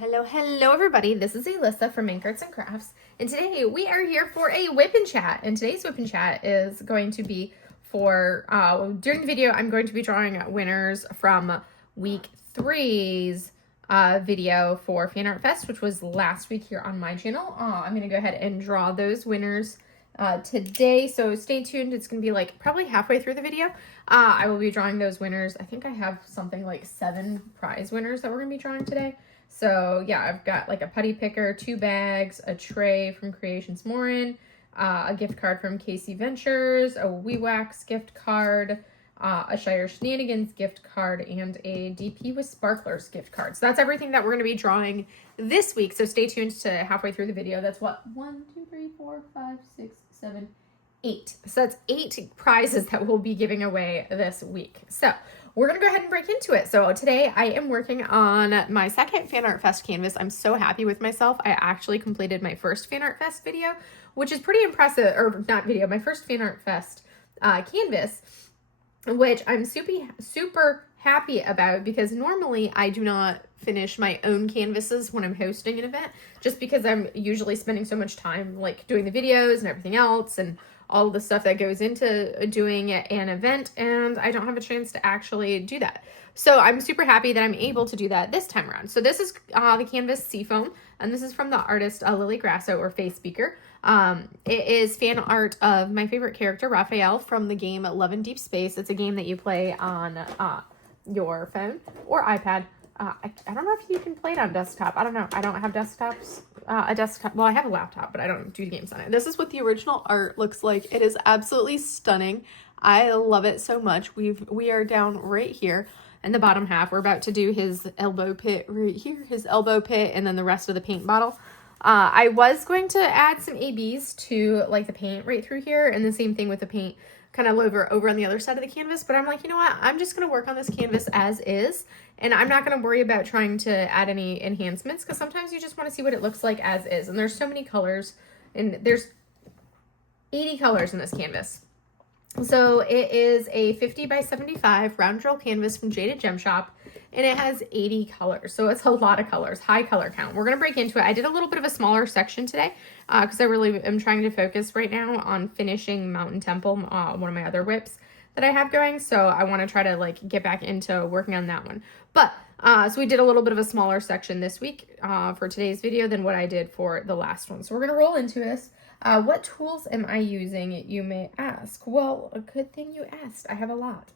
Hello everybody. This is Alyssa from Make Arts and Crafts, and today we are here for a WIP and chat. And today's WIP and chat is going to be for, during the video, I'm going to be drawing winners from week 3's video for Fan Art Fest, which was last week here on my channel. I'm going to go ahead and draw those winners today, so stay tuned. It's going to be like probably halfway through the video. I will be drawing those winners. I think I have something like 7 prize winners that we're going to be drawing today. So yeah, I've got like a putty picker, 2 bags, a tray from Creations Morin, a gift card from Casey Ventures, a WeWax gift card, a Shire Shenanigans gift card, and a DP with Sparklers gift card. So that's everything that we're going to be drawing this week. So stay tuned to halfway through the video. That's what, 1, 2, 3, 4, 5, 6, 7, 8. So that's 8 prizes that we'll be giving away this week. So we're going to go ahead and break into it. So today I am working on my second Fan Art Fest canvas. I'm so happy with myself. I actually completed my first Fan Art Fest video, which is pretty impressive, or not video, my first Fan Art Fest canvas, which I'm super happy about, because normally I do not finish my own canvases when I'm hosting an event, just because I'm usually spending so much time like doing the videos and everything else and all the stuff that goes into doing an event, and I don't have a chance to actually do that. So I'm super happy that I'm able to do that this time around. So this is the canvas Seafoam, and this is from the artist Lily Grasso, or Face Speaker. It is fan art of my favorite character, Raphael, from the game Love in Deep Space. It's a game that you play on your phone or iPad. I don't know if you can play it on desktop. I don't know. I don't have desktops. A desktop. Well, I have a laptop, but I don't do games on it. This is what the original art looks like. It is absolutely stunning. I love it so much. We are down right here in the bottom half. We're about to do his elbow pit right here, his elbow pit, and then the rest of the paint bottle. I was going to add some ABs to like the paint right through here, and the same thing with the paint kind of over on the other side of the canvas, but I'm like, you know what, I'm just going to work on this canvas as is, and I'm not going to worry about trying to add any enhancements, because sometimes you just want to see what it looks like as is, and there's so many colors, and there's 80 colors in this canvas. So it is a 50 by 75 round drill canvas from Jaded Gem Shop, and it has 80 colors. So it's a lot of colors, high color count. We're going to break into it. I did a little bit of a smaller section today because I really am trying to focus right now on finishing Mountain Temple, one of my other WIPs that I have going. So I want to try to like get back into working on that one. But so we did a little bit of a smaller section this week for today's video than what I did for the last one. So we're going to roll into this. What tools am I using, you may ask? Well, a good thing you asked. I have a lot.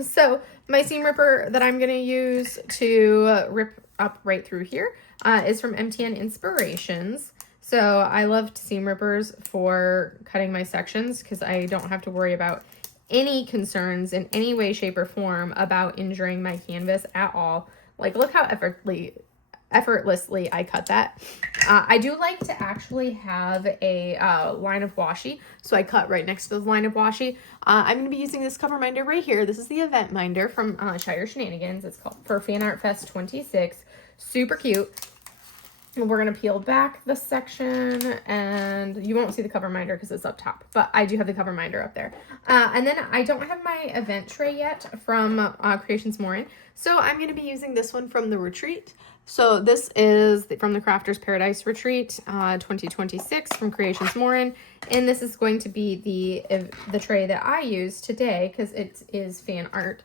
So my seam ripper that I'm going to use to rip up right through here is from MTN Inspirations. So I love seam rippers for cutting my sections, because I don't have to worry about any concerns in any way, shape, or form about injuring my canvas at all. Like, look how effortlessly I cut that. I do like to actually have a line of washi, so I cut right next to the line of washi. I'm going to be using this cover minder right here. This is the event minder from Shire Shenanigans. It's called for Fan Art Fest 26. Super cute. And we're going to peel back the section, and you won't see the cover minder because it's up top, but I do have the cover minder up there. And then I don't have my event tray yet from Creations Morin, so I'm going to be using this one from the retreat. So this is from the Crafter's Paradise Retreat 2026 from Creations Morin, and this is going to be the tray that I use today because it is fan art,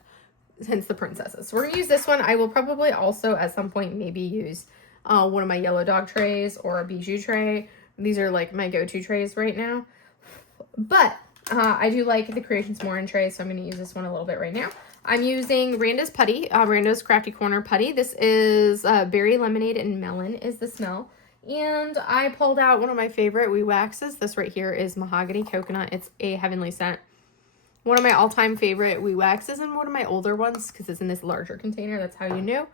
hence the princesses. So we're going to use this one. I will probably also at some point maybe use one of my yellow dog trays or a bijou tray. These are like my go-to trays right now. But I do like the Creations Morin tray, so I'm going to use this one a little bit right now. I'm using Randa's putty, Randa's Crafty Corner putty. This is berry lemonade and melon is the smell. And I pulled out one of my favorite WeWaxes. This right here is mahogany coconut. It's a heavenly scent. One of my all-time favorite WeWaxes, and one of my older ones because it's in this larger container. That's how you know.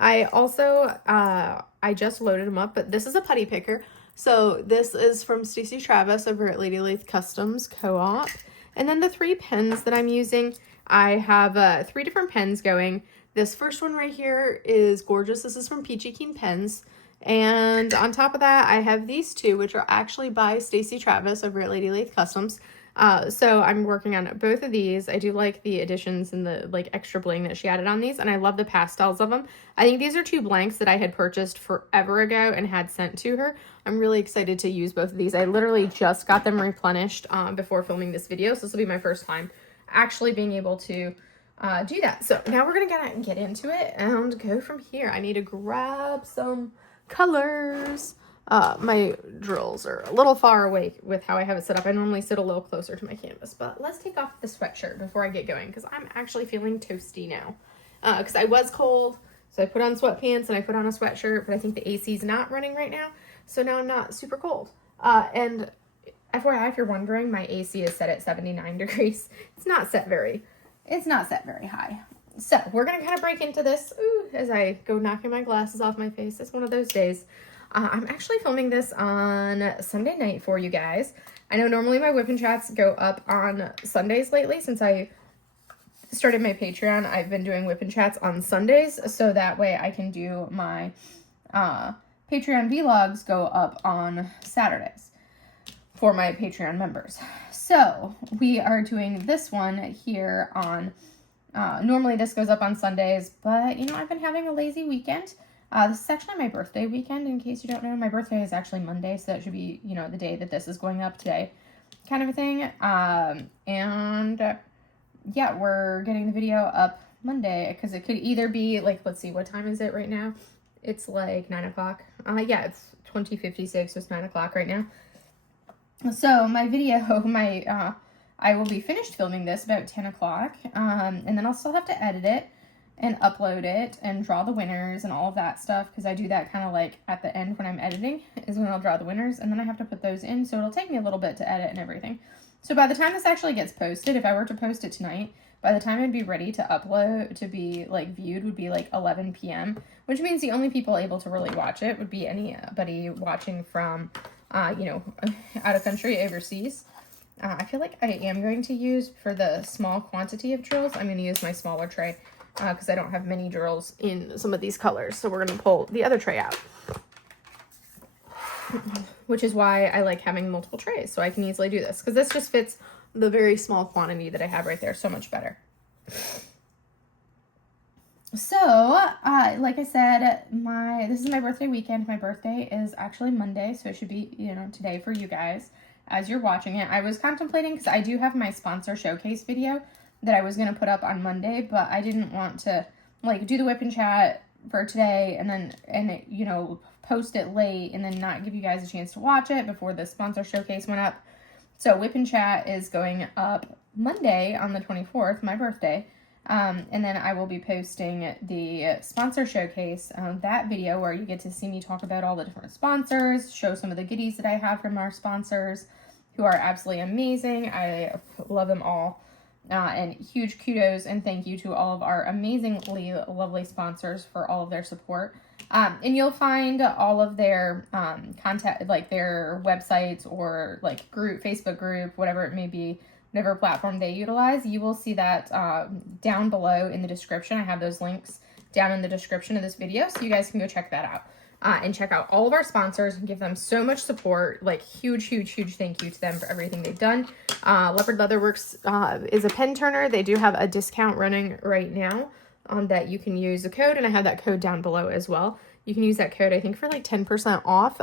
I also, I just loaded them up, but this is a putty picker. So this is from Stacey Travis over at Lady Lathe Customs Co-op. And then the 3 pens that I'm using, I have 3 different pens going. This first one right here is gorgeous. This is from Peachy Keen Pens. And on top of that, I have these 2, which are actually by Stacey Travis over at Lady Lathe Customs. So I'm working on both of these. I do like the additions and the like extra bling that she added on these, and I love the pastels of them. I think these are 2 blanks that I had purchased forever ago and had sent to her. I'm really excited to use both of these. I literally just got them replenished before filming this video, so this will be my first time actually being able to do that. So now we're gonna get into it and go from here. I need to grab some colors. My drills are a little far away with how I have it set up. I normally sit a little closer to my canvas, but let's take off the sweatshirt before I get going because I'm actually feeling toasty now. Because I was cold, so I put on sweatpants and I put on a sweatshirt, but I think the AC is not running right now, so now I'm not super cold. And FYI, if you're wondering, my AC is set at 79 degrees. It's not set very high. So we're gonna kind of break into this as I go knocking my glasses off my face. It's one of those days. I'm actually filming this on Sunday night for you guys. I know normally my whip and chats go up on Sundays lately. Since I started my Patreon, I've been doing whip and chats on Sundays, so that way I can do my Patreon vlogs go up on Saturdays for my Patreon members. So we are doing this one here on, normally this goes up on Sundays, but you know, I've been having a lazy weekend. This is actually my birthday weekend, in case you don't know. My birthday is actually Monday, so that should be, you know, the day that this is going up today, kind of a thing. Yeah, we're getting the video up Monday, because it could either be, like, let's see, what time is it right now? It's like 9 o'clock. Yeah, it's 20:56, so it's 9 o'clock right now. So my video, I will be finished filming this about 10 o'clock, and then I'll still have to edit it and upload it and draw the winners and all of that stuff, because I do that kind of like at the end when I'm editing is when I'll draw the winners, and then I have to put those in, so it'll take me a little bit to edit and everything. So by the time this actually gets posted, if I were to post it tonight, by the time it'd be ready to upload, to be like viewed, would be like 11 p.m., which means the only people able to really watch it would be anybody watching from, you know, out of country, overseas. I feel like I am going to use, for the small quantity of drills, I'm going to use my smaller tray, because I don't have many drills in some of these colors. So we're going to pull the other tray out, which is why I like having multiple trays, so I can easily do this, because this just fits the very small quantity that I have right there so much better. So, like I said, this is my birthday weekend. My birthday is actually Monday, so it should be, you know, today for you guys as you're watching it. I was contemplating, because I do have my sponsor showcase video that I was going to put up on Monday, but I didn't want to, like, do the whip and chat for today and then, you know, post it late and then not give you guys a chance to watch it before the sponsor showcase went up. So whip and chat is going up Monday on the 24th, my birthday, and then I will be posting the sponsor showcase, that video where you get to see me talk about all the different sponsors, show some of the goodies that I have from our sponsors, who are absolutely amazing. I love them all. And huge kudos and thank you to all of our amazingly lovely sponsors for all of their support. And you'll find all of their contact, like their websites or like group, Facebook group, whatever it may be, whatever platform they utilize. You will see that down below in the description. I have those links down in the description of this video, so you guys can go check that out. And check out all of our sponsors and give them so much support. Like, huge thank you to them for everything they've done. Leopard Leatherworks is a pen turner. They do have a discount running right now that you can use a code, and I have that code down below as well. You can use that code, I think, for like 10% off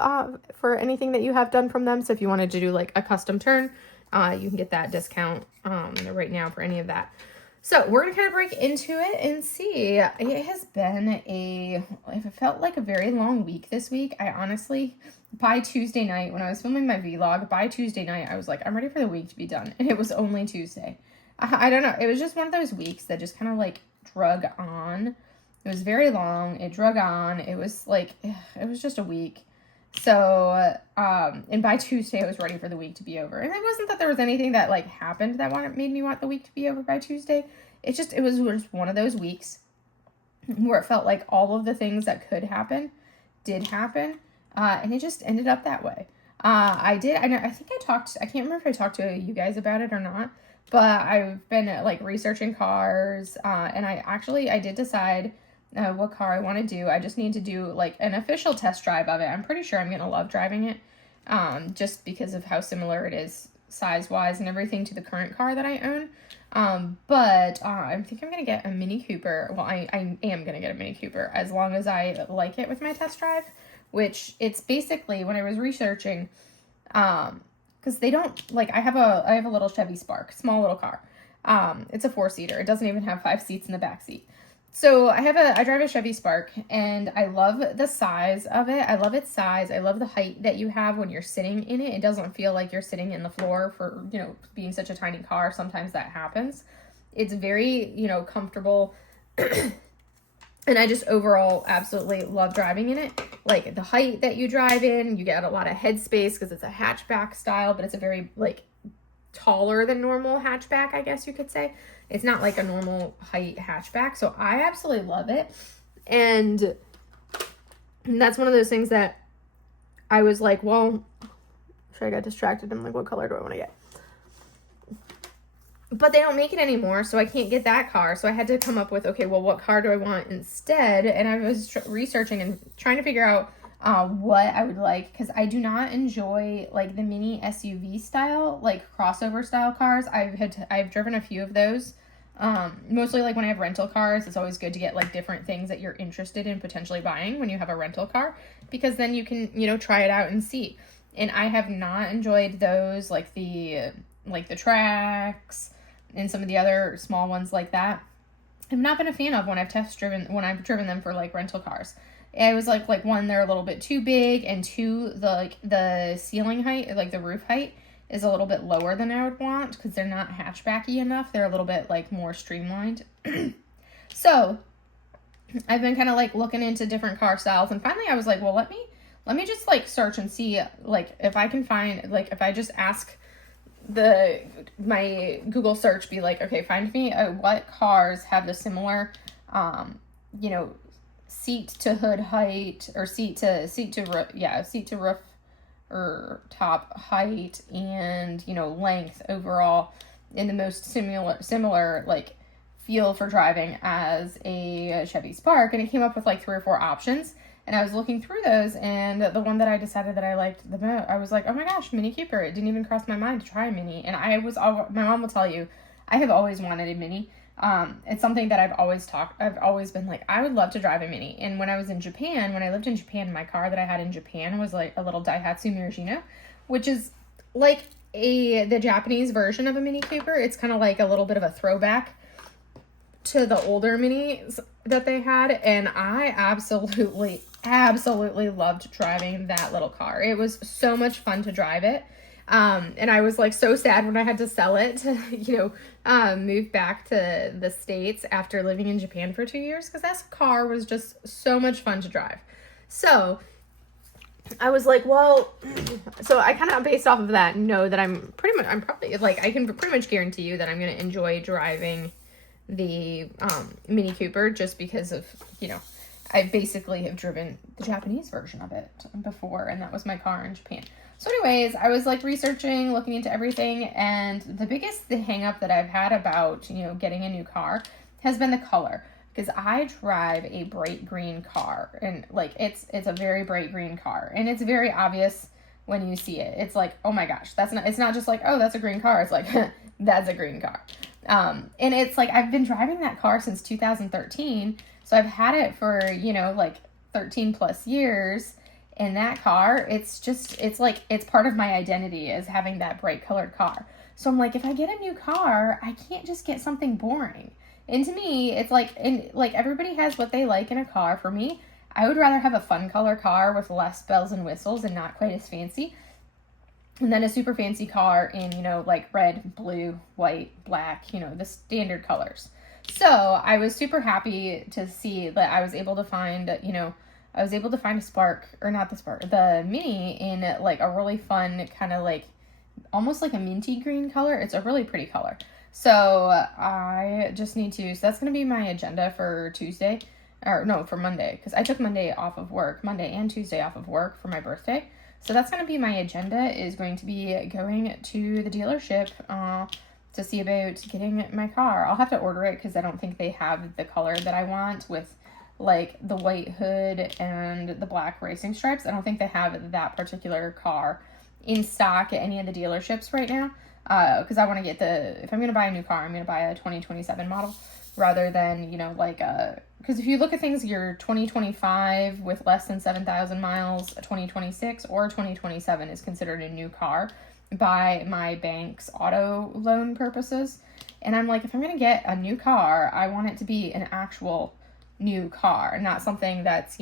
for anything that you have done from them. So if you wanted to do like a custom turn, you can get that discount right now for any of that. So we're going to kind of break into it and see. It has been it felt like a very long week this week. I honestly, by Tuesday night, when I was filming my vlog, by Tuesday night, I was like, I'm ready for the week to be done. And it was only Tuesday. I don't know. It was just one of those weeks that just kind of like drug on. It was very long. It drug on. It was like, it was just a week. So, and by Tuesday, I was ready for the week to be over. And it wasn't that there was anything that, like, happened that made me want the week to be over by Tuesday. It was just one of those weeks where it felt like all of the things that could happen did happen. And it just ended up that way. I think I can't remember if I talked to you guys about it or not, but I've been, like, researching cars, and I did decide what car I want to do. I just need to do like an official test drive of it. I'm pretty sure I'm going to love driving it, just because of how similar it is size-wise and everything to the current car that I own. But I think I'm going to get a Mini Cooper. Well, I am going to get a Mini Cooper as long as I like it with my test drive, which it's basically, when I was researching, because they don't, like, I have a little Chevy Spark, small little car. It's a 4-seater. It doesn't even have 5 seats in the back seat. So I drive a Chevy Spark, and I love the size of it. I love its size. I love the height that you have when you're sitting in it. It doesn't feel like you're sitting in the floor for, you know, being such a tiny car. Sometimes that happens. It's very, you know, comfortable. And I just overall absolutely love driving in it. Like, the height that you drive in, you get a lot of headspace because it's a hatchback style, but it's a very, like, taller than normal hatchback, I guess you could say. It's not like a normal height hatchback. So I absolutely love it. And that's one of those things that I was like, well, I got distracted. I'm like, what color do I want to get? But they don't make it anymore, so I can't get that car. So I had to come up with, okay, well, what car do I want instead? And I was researching and trying to figure out what I would like, because I do not enjoy like the mini SUV style, like crossover style cars. I've driven a few of those. Mostly like when I have rental cars, it's always good to get like different things that you're interested in potentially buying when you have a rental car, because then you can, you know, try it out and see. And I have not enjoyed those, like the Tracks and some of the other small ones like that. I've not been a fan of when I've driven them for like rental cars. I was like one, they're a little bit too big, and two, the ceiling height, like the roof height, is a little bit lower than I would want because they're not hatchbacky enough. They're a little bit like more streamlined. So I've been kind of like looking into different car styles, and finally I was like, well, let me just like search and see like if I can find, like if I just ask my Google search, be like, okay, find me what cars have the similar you know, seat to hood height, or seat to roof or top height, and, you know, length overall in the most similar like feel for driving as a Chevy Spark. And it came up with like 3 or 4 options, and I was looking through those, and the one that I decided that I liked the most, I was like, oh my gosh, Mini Cooper. It didn't even cross my mind to try a Mini. And my mom will tell you, I have always wanted a Mini. It's something that I've always been like, I would love to drive a Mini. And when I lived in Japan, my car that I had in Japan was like a little Daihatsu Miragino, which is like the Japanese version of a Mini Cooper. It's kind of like a little bit of a throwback to the older Minis that they had. And I absolutely loved driving that little car. It was so much fun to drive it. And I was like so sad when I had to sell it to, you know, move back to the States after living in Japan for 2 years, because that car was just so much fun to drive. So I was like, well, so I kind of, based off of that, know that I'm probably like, I can pretty much guarantee you that I'm going to enjoy driving the Mini Cooper, just because of, you know, I basically have driven the Japanese version of it before, and that was my car in Japan. So anyways, I was like researching, looking into everything, and the biggest hang up that I've had about, you know, getting a new car has been the color, because I drive a bright green car, and like it's a very bright green car, and it's very obvious when you see it. It's like, oh my gosh, it's not just like, oh, that's a green car. It's like, that's a green car. And it's like, I've been driving that car since 2013. So I've had it for, you know, like 13 plus years. And that car, it's like, it's part of my identity as having that bright colored car. So I'm like, if I get a new car, I can't just get something boring. And to me, it's like, and like everybody has what they like in a car. For me, I would rather have a fun color car with less bells and whistles and not quite as fancy, and then a super fancy car in, you know, like red, blue, white, black, you know, the standard colors. So I was super happy to see that I was able to find, you know, a the Mini in like a really fun kind of like almost like a minty green color. It's a really pretty color. So I just need to, so that's going to be my agenda for Tuesday, or no, for Monday, because I took Monday and Tuesday off of work for my birthday. So that's going to be my agenda, is going to be going to the dealership to see about getting my car. I'll have to order it because I don't think they have the color that I want, with like the white hood and the black racing stripes. I don't think they have that particular car in stock at any of the dealerships right now. Because I want to get if I'm going to buy a new car, I'm going to buy a 2027 model rather than, because if you look at things, your 2025 with less than 7,000 miles, a 2026 or 2027 is considered a new car by my bank's auto loan purposes. And I'm like, if I'm going to get a new car, I want it to be an actual new car, not something that's,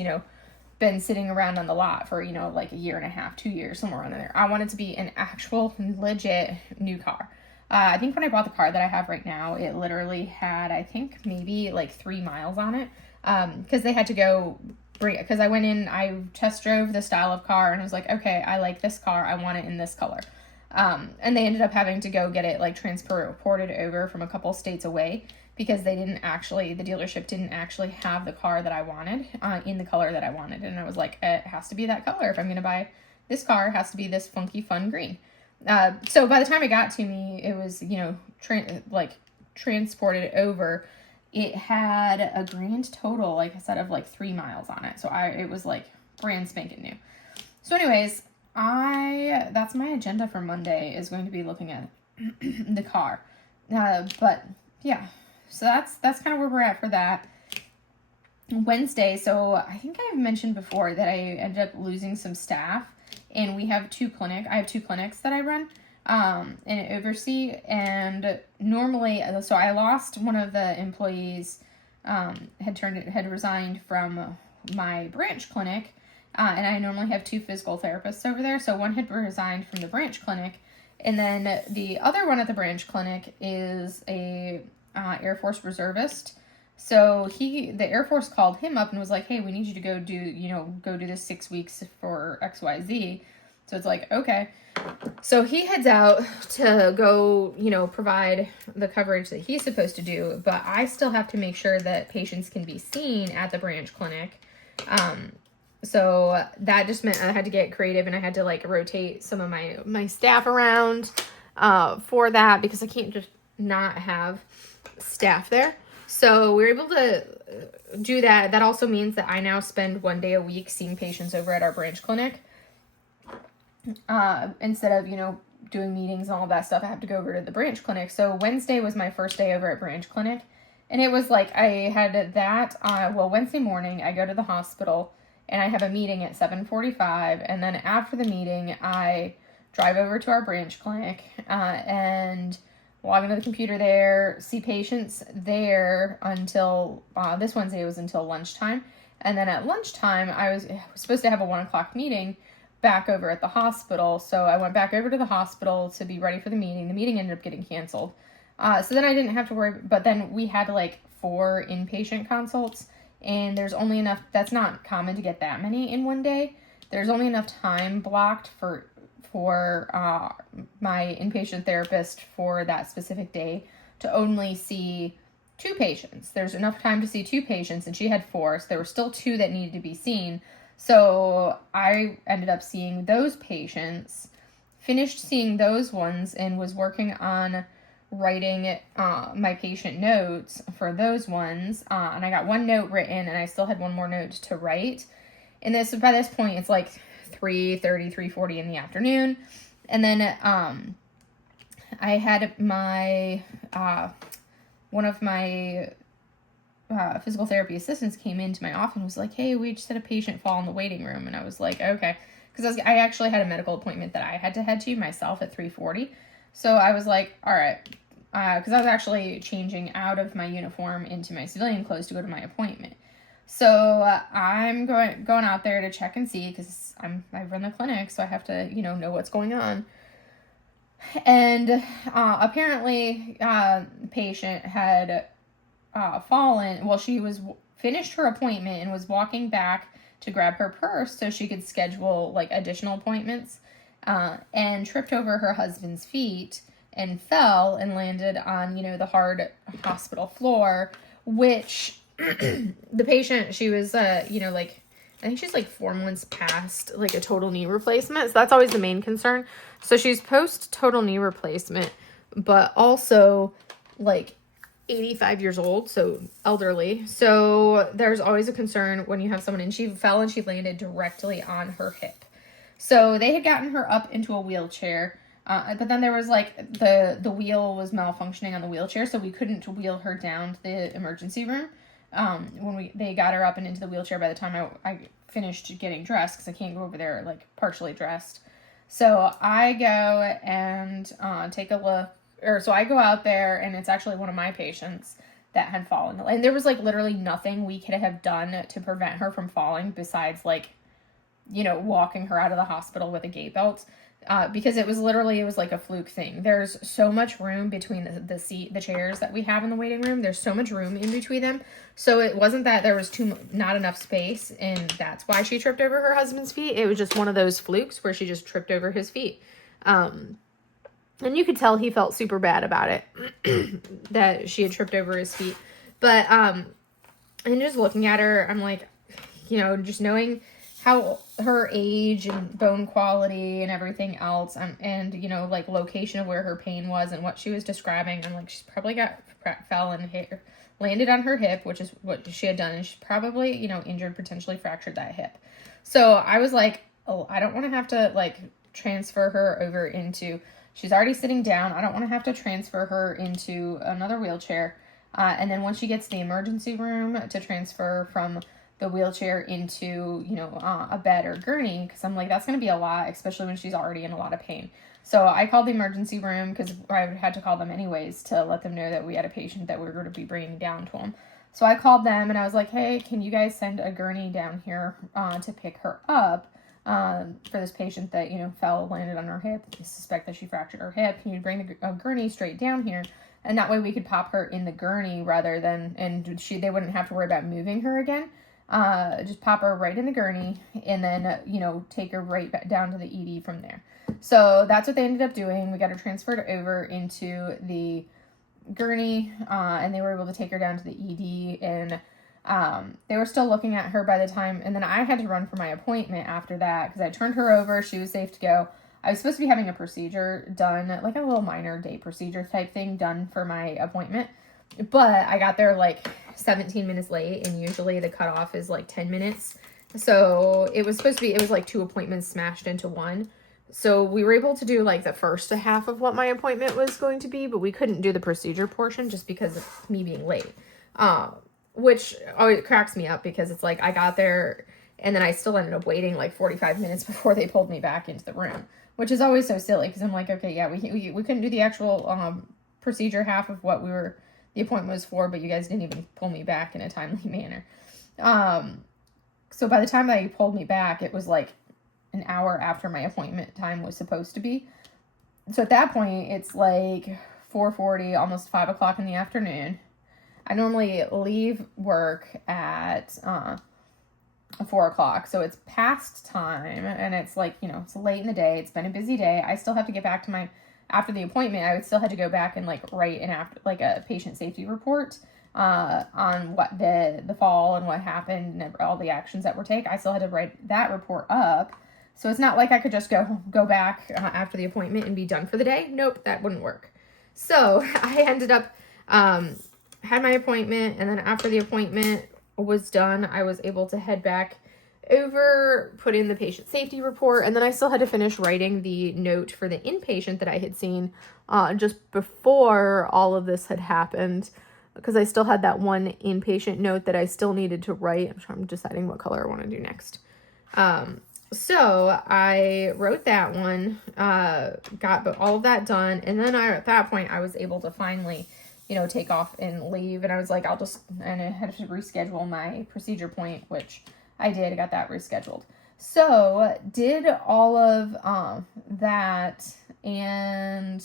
been sitting around on the lot for, like a year and a half, 2 years, somewhere around there. I want it to be an actual legit new car. I think when I bought the car that I have right now, it literally had, I think maybe like 3 miles on it. Because they had to go bring it, because I went in, I test drove the style of car and I was like, okay, I like this car. I want it in this color. And they ended up having to go get it like transported over from a couple states away, because the dealership didn't actually have the car that I wanted in the color that I wanted. And I was like, it has to be that color. If I'm going to buy this car, it has to be this funky, fun green. So by the time it got to me, it was, transported over. It had a grand total, like I said, of like 3 miles on it. So it was like brand spanking new. So anyways, that's my agenda for Monday, is going to be looking at the car. But yeah. So that's kind of where we're at for that. Wednesday, so I think I've mentioned before that I ended up losing some staff, and I have 2 clinics that I run and oversee, and normally, so I lost one of the employees, had resigned from my branch clinic, and I normally have 2 physical therapists over there, so one had resigned from the branch clinic, and then the other one at the branch clinic is a Air Force reservist. So the Air Force called him up and was like, hey, we need you to go do this 6 weeks for XYZ. So it's like, okay. So he heads out to go, provide the coverage that he's supposed to do, but I still have to make sure that patients can be seen at the branch clinic. So that just meant I had to get creative, and I had to like rotate some of my staff around for that, because I can't just not have staff there. So we were able to do that. That also means that I now spend 1 day a week seeing patients over at our branch clinic. Instead of, doing meetings and all that stuff, I have to go over to the branch clinic. So Wednesday was my first day over at branch clinic. And it was like I had that, Wednesday morning I go to the hospital and I have a meeting at 7:45. And then after the meeting, I drive over to our branch clinic and log into the computer there, see patients there until, this Wednesday was until lunchtime. And then at lunchtime, I was supposed to have a 1:00 meeting back over at the hospital. So I went back over to the hospital to be ready for the meeting. The meeting ended up getting canceled. So then I didn't have to worry, but then we had like 4 inpatient consults, and there's only enough, that's not common to get that many in one day. There's only enough time blocked for my inpatient therapist for that specific day to only see 2 patients. There's enough time to see 2 patients, and she had 4, so there were still 2 that needed to be seen. So I ended up seeing those patients, finished seeing those ones, and was working on writing my patient notes for those ones. And I got 1 note written, and I still had 1 more note to write. And by this point, it's like 3:30, 3:40 in the afternoon. And then I had one of my physical therapy assistants came into my office and was like, hey, we just had a patient fall in the waiting room. And I was like, okay. Because I actually had a medical appointment that I had to head to myself at 3:40. So I was like, all right. Because I was actually changing out of my uniform into my civilian clothes to go to my appointment. So I'm going out there to check and see, because I run the clinic, so I have to, know what's going on. And apparently the patient had fallen. Well, she was finished her appointment and was walking back to grab her purse so she could schedule like additional appointments, and tripped over her husband's feet and fell and landed on, the hard hospital floor, which the patient, she was, I think she's like 4 months past like a total knee replacement. So that's always the main concern. So she's post total knee replacement, but also like 85 years old, so elderly. So there's always a concern when you have someone, and she fell and she landed directly on her hip. So they had gotten her up into a wheelchair, but then there was like the wheel was malfunctioning on the wheelchair, so we couldn't wheel her down to the emergency room. When they got her up and into the wheelchair by the time I finished getting dressed, because I can't go over there like partially dressed. So I go and take a look, so I go out there, and it's actually one of my patients that had fallen. And there was like literally nothing we could have done to prevent her from falling besides like, walking her out of the hospital with a gait belt. Because it was like a fluke thing. There's so much room between the chairs that we have in the waiting room. There's so much room in between them. So it wasn't that there was not enough space, and that's why she tripped over her husband's feet. It was just one of those flukes where she just tripped over his feet. And you could tell he felt super bad about it, that she had tripped over his feet. But, and just looking at her, I'm like, just knowing how her age and bone quality and everything else, and like location of where her pain was and what she was describing, I'm like, she's probably fell and landed on her hip, which is what she had done, and she's probably injured, potentially fractured that hip. So I was like, oh, I don't want to have to like transfer her over into, she's already sitting down, I don't want to have to transfer her into another wheelchair, and then once she gets to the emergency room, to transfer from the wheelchair into, a bed or gurney, because I'm like, that's going to be a lot, especially when she's already in a lot of pain. So I called the emergency room, because I had to call them anyways to let them know that we had a patient that we were going to be bringing down to them. So I called them, and I was like, hey, can you guys send a gurney down here to pick her up for this patient that, landed on her hip? I suspect that she fractured her hip. Can you bring the gurney straight down here? And that way we could pop her in the gurney rather than, and they wouldn't have to worry about moving her again. Just pop her right in the gurney, and then, take her right back down to the ED from there. So that's what they ended up doing. We got her transferred over into the gurney, and they were able to take her down to the ED, and they were still looking at her by the time, and then I had to run for my appointment after that, because I turned her over, she was safe to go. I was supposed to be having a procedure done, like a little minor day procedure type thing done for my appointment, but I got there like 17 minutes late, and usually the cutoff is like 10 minutes. So it was like 2 appointments smashed into one. So we were able to do like the first half of what my appointment was going to be, but we couldn't do the procedure portion just because of me being late. Which always cracks me up, because it's like I got there and then I still ended up waiting like 45 minutes before they pulled me back into the room, which is always so silly, because I'm like, okay, yeah, we couldn't do the actual procedure half of what the appointment was for, but you guys didn't even pull me back in a timely manner. So by the time they pulled me back, it was like an hour after my appointment time was supposed to be. So at that point, it's like 4:40, almost 5 o'clock in the afternoon. I normally leave work at 4 o'clock, so it's past time, and it's like, it's late in the day. It's been a busy day. I still have to get back to after the appointment, I would still have to go back and like write a patient safety report on what the fall and what happened and all the actions that were taken. I still had to write that report up. So it's not like I could just go back after the appointment and be done for the day. Nope, that wouldn't work. So I ended up, had my appointment, and then after the appointment was done, I was able to head back over, put in the patient safety report, and then I still had to finish writing the note for the inpatient that I had seen just before all of this had happened, because I still had that one inpatient note that I still needed to write. I'm deciding what color I want to do next. So I wrote that one, got all of that done, and then at that point I was able to finally, take off and leave, and I was like, and I had to reschedule my procedure point, which I did. I got that rescheduled. So did all of that, and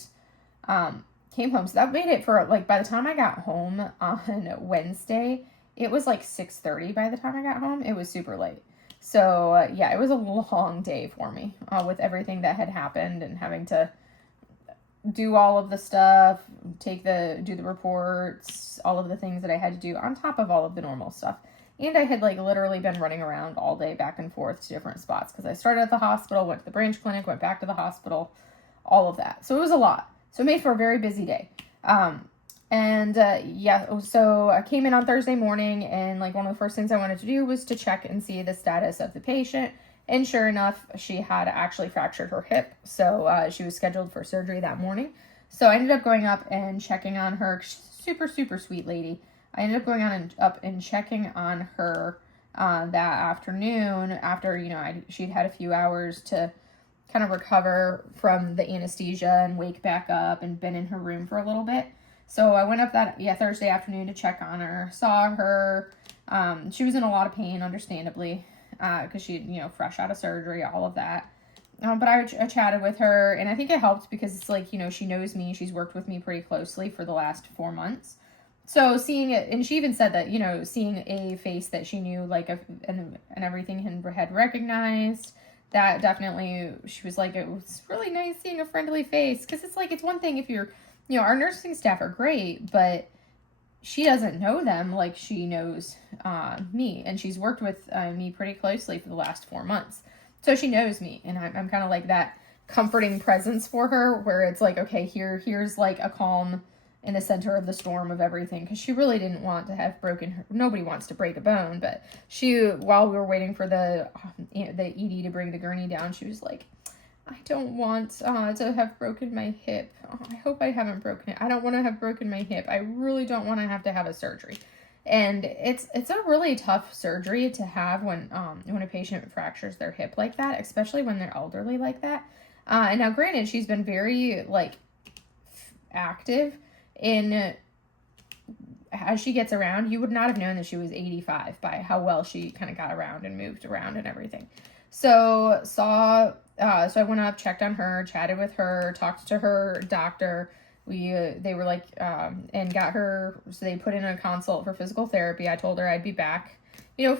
came home. So that made it for like, by the time I got home on Wednesday, it was like 6:30 by the time I got home. It was super late. So yeah, it was a long day for me with everything that had happened, and having to do all of the stuff, do the reports, all of the things that I had to do on top of all of the normal stuff. And I had like literally been running around all day back and forth to different spots, because I started at the hospital, went to the branch clinic, went back to the hospital, all of that. So it was a lot. So it made for a very busy day. So I came in on Thursday morning, and like one of the first things I wanted to do was to check and see the status of the patient And sure enough, she had actually fractured her hip. So she was scheduled for surgery that morning. So I ended up going up and checking on her. Super, super sweet lady. I ended up going up and checking on her that afternoon after, she'd had a few hours to kind of recover from the anesthesia and wake back up and been in her room for a little bit. So I went up Thursday afternoon to check on her, saw her. She was in a lot of pain, understandably, because she, fresh out of surgery, all of that. But I chatted with her, and I think it helped because it's like, she knows me. She's worked with me pretty closely for the last 4 months. So seeing it, and she even said that, seeing a face that she knew, like, and everything had recognized, that definitely, she was like, it was really nice seeing a friendly face. Because it's like, it's one thing if you're, our nursing staff are great, but she doesn't know them like she knows me. And she's worked with me pretty closely for the last 4 months. So she knows me. And I'm kind of like that comforting presence for her where it's like, okay, here's like a calm in the center of the storm of everything. Because she really didn't want to have broken her. Nobody wants to break a bone. But while we were waiting for the ED to bring the gurney down, she was like, I don't want to have broken my hip. I hope I haven't broken it. I don't want to have broken my hip. I really don't want to have a surgery. And it's a really tough surgery to have when a patient fractures their hip like that, especially when they're elderly like that. And now, granted, she's been very active in as she gets around. You would not have known that she was 85 by how well she kind of got around and moved around and everything. So so I went up, checked on her, chatted with her, talked to her doctor. They were like, and got her, so they put in a consult for physical therapy. I told her I'd be back,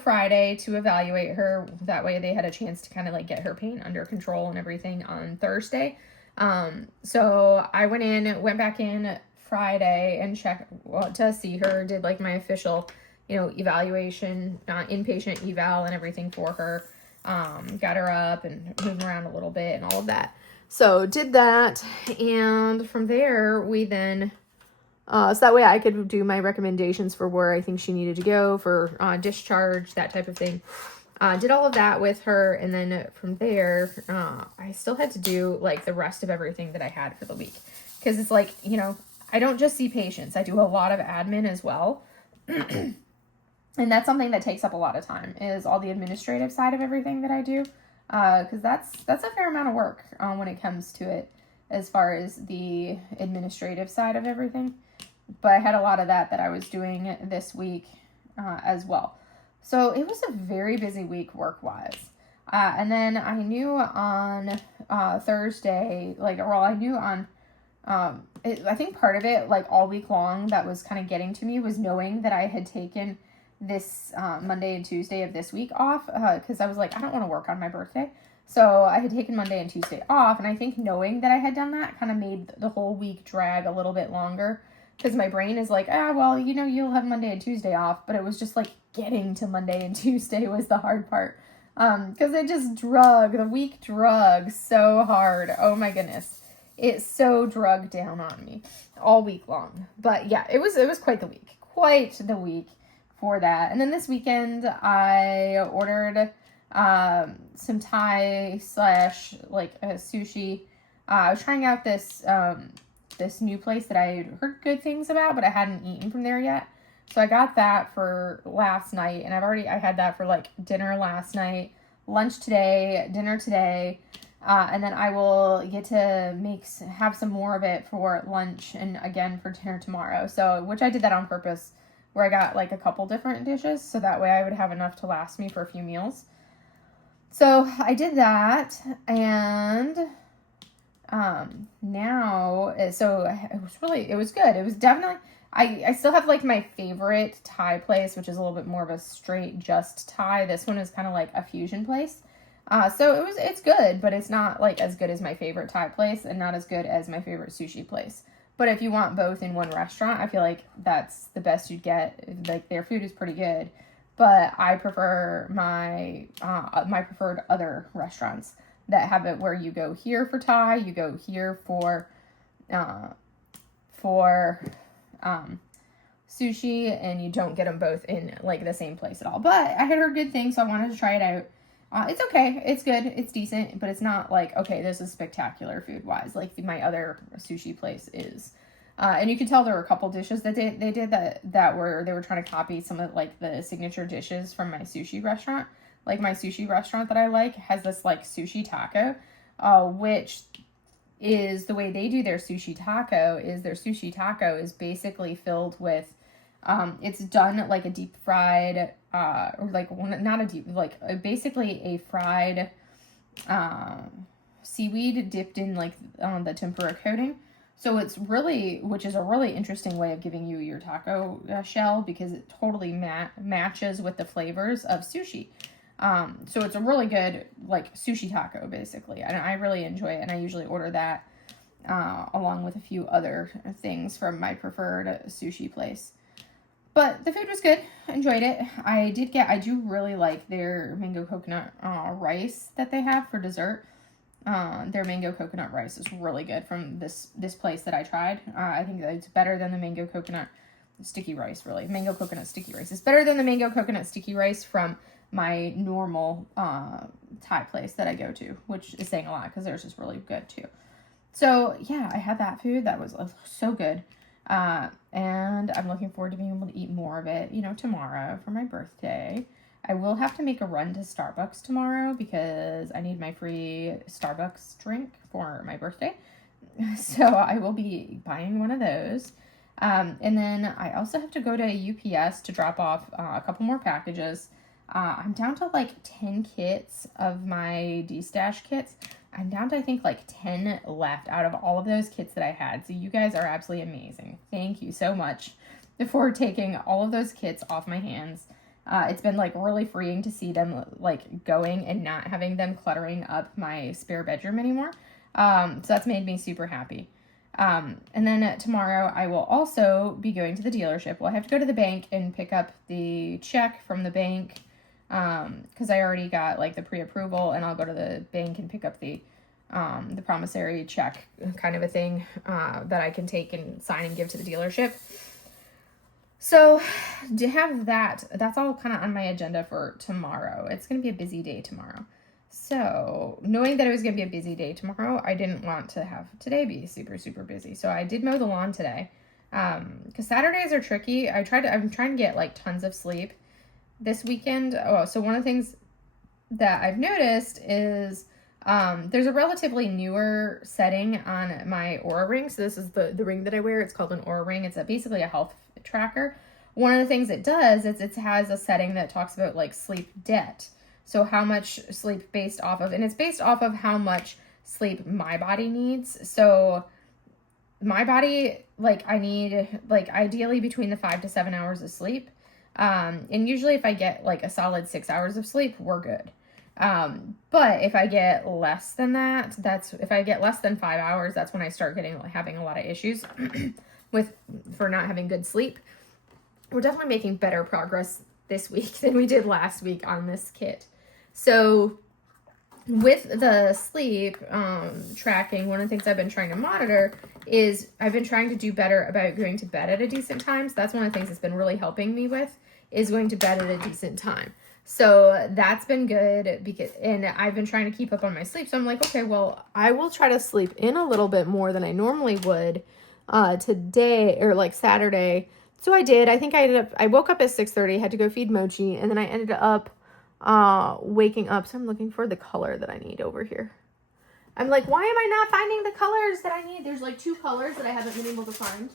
Friday to evaluate her. That way they had a chance to kind of get her pain under control and everything on Thursday. So I went back in Friday and checked to see her, did my official, evaluation, inpatient eval and everything for her. Got her up and moving around a little bit and all of that. So did that, and from there we then, so that way I could do my recommendations for where I think she needed to go for discharge, that type of thing. Did all of that with her, and then from there, I still had to do the rest of everything that I had for the week. Because it's I don't just see patients, I do a lot of admin as well. And that's something that takes up a lot of time, is all the administrative side of everything that I do. Because that's a fair amount of work when it comes to it, as far as the administrative side of everything. But I had a lot of that I was doing this week as well. So it was a very busy week work-wise. And then I knew on Thursday, I knew on, I think part of it, all week long, that was kind of getting to me was knowing that I had taken this Monday and Tuesday of this week off, because I was like, I don't want to work on my birthday. So I had taken Monday and Tuesday off, and I think knowing that I had done that kind of made the whole week drag a little bit longer, because my brain is like, you'll have Monday and Tuesday off. But it was just getting to Monday and Tuesday was the hard part, because the week drug so hard. Oh my goodness, it so drug down on me all week long. But yeah, it was quite the week for that. And then this weekend I ordered some Thai / sushi. I was trying out this new place that I had heard good things about, but I hadn't eaten from there yet. So I got that for last night, and I had that for dinner last night, lunch today, dinner today, and then I will get to have some more of it for lunch and again for dinner tomorrow. So, which I did that on purpose, where I got a couple different dishes, so that way I would have enough to last me for a few meals. So I did that, and it was good. It was definitely, I still have my favorite Thai place, which is a little bit more of a straight just Thai. This one is kind of a fusion place. So it's good, but it's not as good as my favorite Thai place, and not as good as my favorite sushi place. But if you want both in one restaurant, I feel like that's the best you'd get. Their food is pretty good, but I prefer my preferred other restaurants that have it where you go here for Thai, you go here for sushi, and you don't get them both in the same place at all. But I had heard good things, so I wanted to try it out. It's okay. It's good. It's decent, but it's not like, okay, this is spectacular food-wise, like my other sushi place is. And you can tell there were a couple dishes that they did that they were trying to copy some of like the signature dishes from my sushi restaurant. Like my sushi restaurant that I like has this like sushi taco, which is the way they do their sushi taco is basically filled with, it's done like a deep fried, or like not a deep, like basically a fried seaweed dipped in like the tempura coating. So it's really, which is a really interesting way of giving you your taco shell, because it totally matches with the flavors of sushi. So it's a really good like sushi taco basically, and I really enjoy it, and I usually order that along with a few other things from my preferred sushi place. But the food was good. I enjoyed it. I do really like their mango coconut rice that they have for dessert. Their mango coconut rice is really good from this place that I tried. I think that it's better than the mango coconut sticky rice, really. Mango coconut sticky rice. It's better than the mango coconut sticky rice from my normal Thai place that I go to, which is saying a lot because theirs is really good too. So yeah, I had that food. That was so good. And I'm looking forward to being able to eat more of it, tomorrow for my birthday. I will have to make a run to Starbucks tomorrow because I need my free Starbucks drink for my birthday. So I will be buying one of those. And then I also have to go to UPS to drop off a couple more packages. I'm down to like 10 kits of my D-Stash kits. I'm down to, I think, like 10 left out of all of those kits that I had. So you guys are absolutely amazing. Thank you so much for taking all of those kits off my hands. It's been like really freeing to see them like going and not having them cluttering up my spare bedroom anymore. So that's made me super happy. And then tomorrow I will also be going to the dealership. Well, I have to go to the bank and pick up the check from the bank, because I already got like the pre-approval, and I'll go to the bank and pick up the promissory check kind of a thing, that I can take and sign and give to the dealership. So to have that's all kind of on my agenda for tomorrow. It's going to be a busy day tomorrow. So knowing that it was going to be a busy day tomorrow, I didn't want to have today be super, super busy. So I did mow the lawn today. Because Saturdays are tricky. I'm trying to get like tons of sleep this weekend. Oh, so one of the things that I've noticed is there's a relatively newer setting on my Aura ring. So this is the ring that I wear. It's called an Aura ring. It's basically a health tracker. One of the things it does is it has a setting that talks about like sleep debt. So how much sleep and it's based off of how much sleep my body needs. So my body, like I need like ideally between the 5 to 7 hours of sleep. And usually if I get like a solid 6 hours of sleep, we're good. But if I get less than that, if I get less than 5 hours, that's when I start having a lot of issues for not having good sleep. We're definitely making better progress this week than we did last week on this kit. So with the sleep tracking, one of the things I've been trying to monitor is I've been trying to do better about going to bed at a decent time. So that's one of the things that's been really helping me with is going to bed at a decent time. So that's been good and I've been trying to keep up on my sleep. So I'm like, okay, well, I will try to sleep in a little bit more than I normally would today or like Saturday. So I did. I think I woke up at 6:30, had to go feed Mochi, and then I ended up waking up. So I'm looking for the color that I need over here. I'm like, why am I not finding the colors that I need? There's like 2 colors that I haven't been able to find.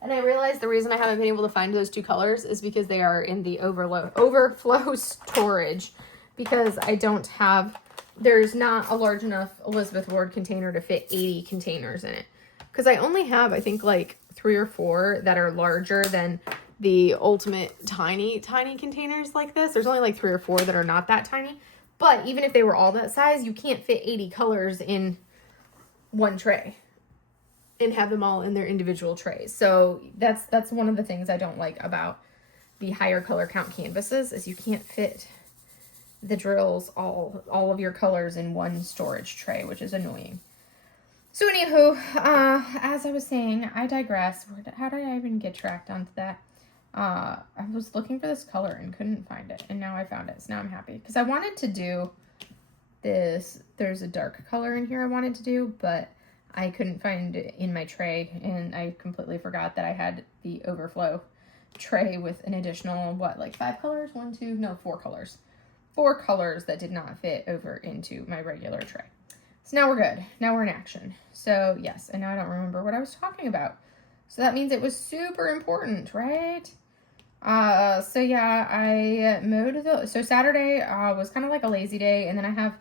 And I realized the reason I haven't been able to find those 2 colors is because they are in the overflow storage, because there's not a large enough Elizabeth Ward container to fit 80 containers in it. Because I only have, I think, like 3 or 4 that are larger than the ultimate tiny containers like this. There's only like 3 or 4 that are not that tiny. But even if they were all that size, you can't fit 80 colors in one tray and have them all in their individual trays. So that's one of the things I don't like about the higher color count canvases is you can't fit the drills, all of your colors in one storage tray, which is annoying. So anywho, as I was saying, I digress. How did I even get tracked onto that? I was looking for this color and couldn't find it, and now I found it, so now I'm happy. Because I wanted to do there's a dark color in here I wanted to do, but I couldn't find it in my tray, and I completely forgot that I had the overflow tray with an additional, what, like 5 colors? 4 colors. 4 colors that did not fit over into my regular tray. So now we're good. Now we're in action. So yes, and now I don't remember what I was talking about. So that means it was super important, right? So yeah, I mowed so Saturday was kind of like a lazy day, and then I have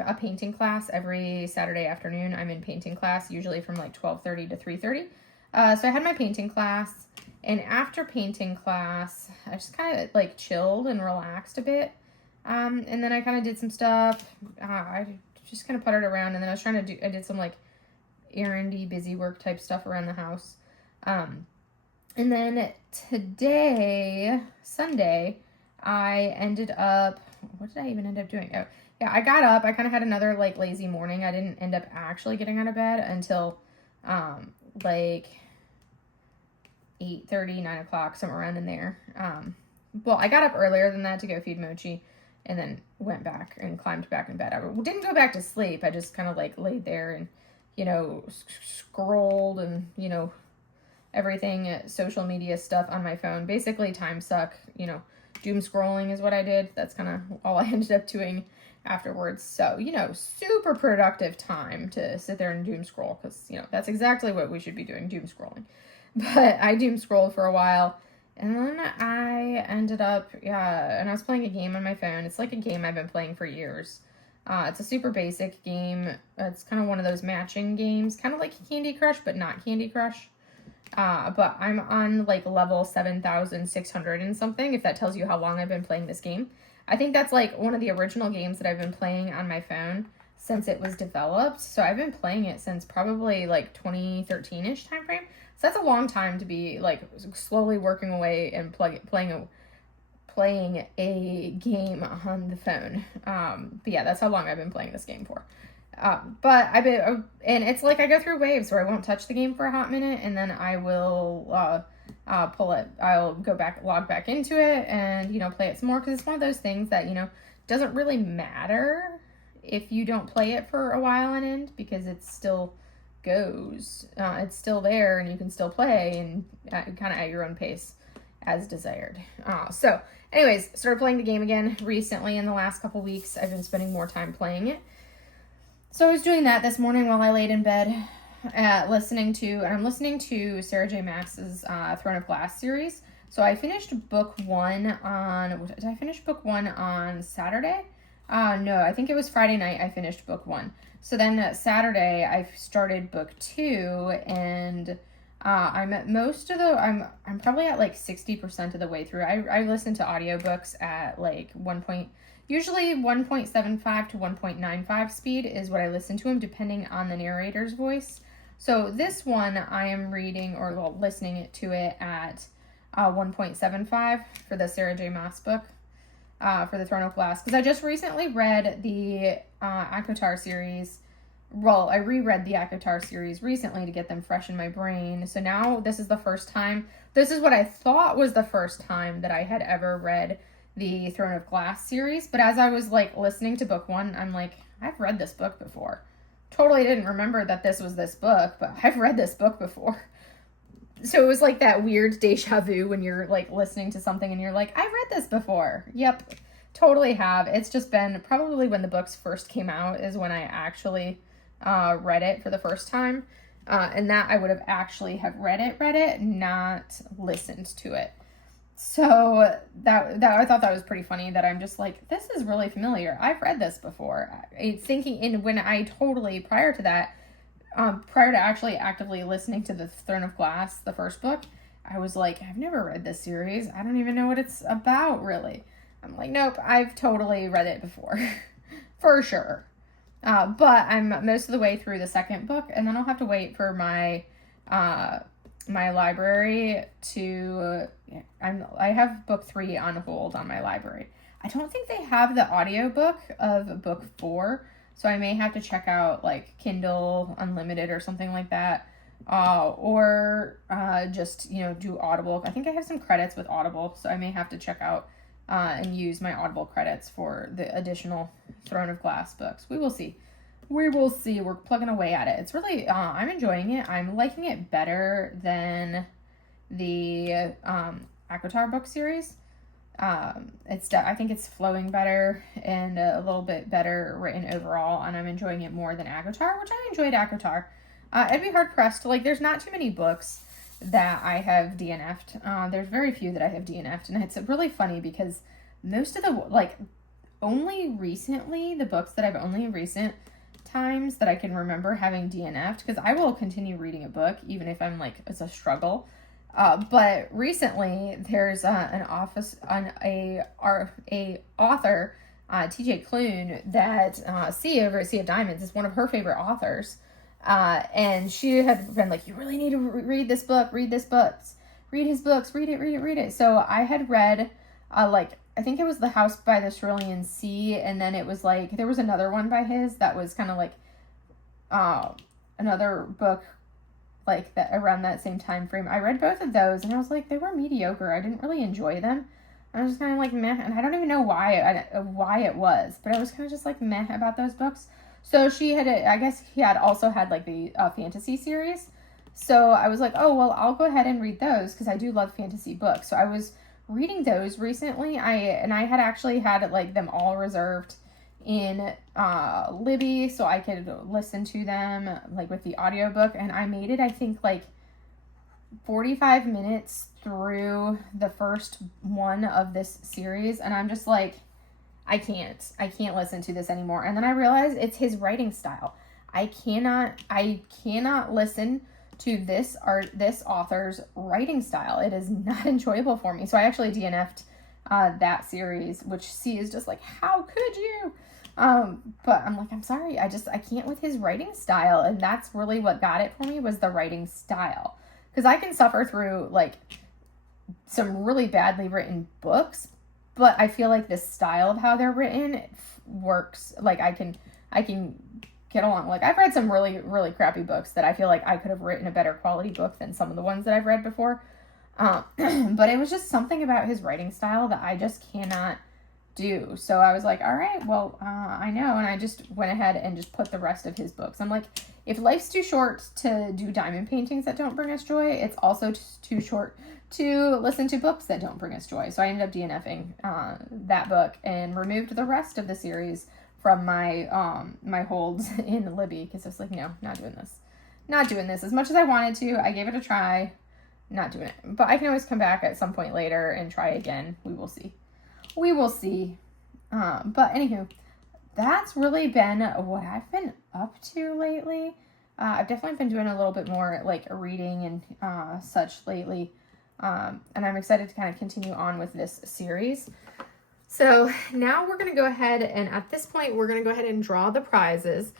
a painting class every Saturday afternoon. I'm in painting class, usually from like 12:30 to 3:30. So I had my painting class, and after painting class, I just kind of like chilled and relaxed a bit. And then I kind of did some stuff. I just kind of puttered around, and then I did some like errandy, busy work type stuff around the house. And then today, Sunday, I ended up, what did I even end up doing? Oh, yeah, I got up. I kind of had another like lazy morning. I didn't end up actually getting out of bed until like 8:30, 9 o'clock, somewhere around in there. Well, I got up earlier than that to go feed Mochi, and then went back and climbed back in bed. I didn't go back to sleep. I just kind of like laid there and, you know, scrolled and, you know, everything, social media stuff on my phone. Basically time suck, you know, doom scrolling is what I did. That's kind of all I ended up doing afterwards. So, you know, super productive time to sit there and doom scroll, because, you know, that's exactly what we should be doing, doom scrolling. But I doom scrolled for a while, and then I ended up, and I was playing a game on my phone. It's like a game I've been playing for years. It's a super basic game. It's kind of one of those matching games, kind of like Candy Crush, but not Candy Crush. But I'm on like level 7,600 and something, if that tells you how long I've been playing this game. I think that's like one of the original games that I've been playing on my phone since it was developed. So I've been playing it since probably like 2013-ish time frame. So that's a long time to be like slowly working away and playing a game on the phone. But yeah, that's how long I've been playing this game for. But and it's like I go through waves where I won't touch the game for a hot minute, and then I will pull it. I'll log back into it, and, you know, play it some more, because it's one of those things that, you know, doesn't really matter if you don't play it for a while on end, because it still goes. It's still there, and you can still play, and kind of at your own pace as desired. So anyways, started playing the game again recently. In the last couple weeks, I've been spending more time playing it. So I was doing that this morning while I laid in bed, listening to Sarah J. Maas's Throne of Glass series. So I finished book 1 on, did I finish book 1 on Saturday? No, I think it was Friday night I finished book 1. So then Saturday I started book 2, and I'm at I'm probably at like 60% of the way through. I listen to audiobooks at like usually 1.75 to 1.95 speed is what I listen to them, depending on the narrator's voice. So this one I am reading, or listening to it at 1.75 for the Sarah J. Maas book, for the Throne of Glass, because I just recently read the ACOTAR series. Well, I reread the ACOTAR series recently to get them fresh in my brain. So now this is what I thought was the first time that I had ever read the Throne of Glass series. But as I was like listening to book 1, I'm like, I've read this book before. Totally didn't remember that this was this book, but I've read this book before. So it was like that weird deja vu when you're like listening to something and you're like, I've read this before. Yep, totally have. It's just been probably when the books first came out is when I actually read it for the first time. And that I would have actually have read it, not listened to it. So that I thought that was pretty funny, that I'm just like, this is really familiar. I've read this before. When I totally, prior to actually actively listening to the Throne of Glass, the first book, I was like, I've never read this series. I don't even know what it's about, really. I'm like, nope, I've totally read it before. For sure. But I'm most of the way through the second book, and then I'll have to wait for my library to, I have book 3 on hold on my library. I don't think they have the audiobook of book 4, so I may have to check out like Kindle Unlimited or something like that, or just, you know, do Audible. I think I have some credits with Audible, so I may have to check out and use my Audible credits for the additional Throne of Glass books. We will see. We will see. We're plugging away at it. It's really, I'm enjoying it. I'm liking it better than the ACOTAR book series. I think it's flowing better and a little bit better written overall, and I'm enjoying it more than ACOTAR, which I enjoyed ACOTAR. I'd be hard pressed. Like, there's not too many books that I have DNF'd. There's very few that I have DNF'd, and it's really funny because most of the, like, only recently, the books that I've only in recent times that I can remember having DNF'd, because I will continue reading a book even if I'm like, it's a struggle. But recently there's an author, TJ Klune, that C over at Sea of Diamonds is one of her favorite authors. And she had been like, you really need to read this book, read his books, read it. So I had read, I think it was The House by the Cerulean Sea, and then it was like, there was another one by his that was kind of like, another book like that around that same time frame. I read both of those, and I was like, they were mediocre. I didn't really enjoy them. I was just kind of like meh, and I don't even know why it was, but I was kind of just like meh about those books. So she had, I guess he had also had like the fantasy series. So I was like, oh, well, I'll go ahead and read those because I do love fantasy books. So I was reading those recently. I had actually had like them all reserved in Libby so I could listen to them like with the audiobook, and I made it, I think, like 45 minutes through the first one of this series, and I'm just like, I can't listen to this anymore. And then I realized it's his writing style. I cannot listen to this author's writing style. It is not enjoyable for me. So I actually DNF'd that series, which C is just like, how could you? But I'm like, I'm sorry, I can't with his writing style. And that's really what got it for me, was the writing style. Because I can suffer through like some really badly written books, but I feel like the style of how they're written works. Like I can get along. Like I've read some really, really crappy books that I feel like I could have written a better quality book than some of the ones that I've read before. But it was just something about his writing style that I just cannot do. So I was like, all right, well, I know. And I just went ahead and just put the rest of his books. I'm like, if life's too short to do diamond paintings that don't bring us joy, it's also too short to listen to books that don't bring us joy. So I ended up DNFing that book and removed the rest of the series from my my holds in Libby, because I was like, no, not doing this. As much as I wanted to, I gave it a try, not doing it. But I can always come back at some point later and try again. We will see. But anywho, that's really been what I've been up to lately. I've definitely been doing a little bit more like reading and such lately. And I'm excited to kind of continue on with this series. So now we're going to go ahead, and at this point, we're going to go ahead and draw the prizes.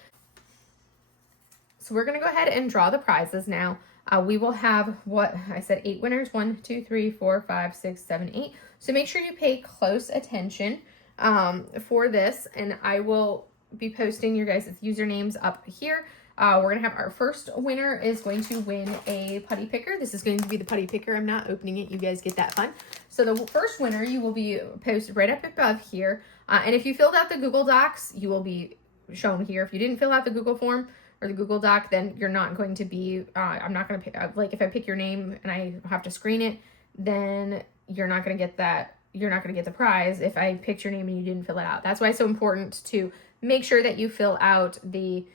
So we're going to go ahead and draw the prizes now. We will have, what I said, 8 winners, 1, 2, 3, 4, 5, 6, 7, 8. So make sure you pay close attention for this, and I will be posting your guys' usernames up here. We're going to have our first winner is going to win a putty picker. This is going to be the putty picker. I'm not opening it. You guys get that fun. So the first winner, you will be posted right up above here. And if you filled out the Google Docs, you will be shown here. If you didn't fill out the Google form or the Google Doc, then you're not going to be, I'm not going to pick, like if I pick your name and I have to screen it, then you're not going to get that. You're not going to get the prize if I picked your name and you didn't fill it out. That's why it's so important to make sure that you fill out the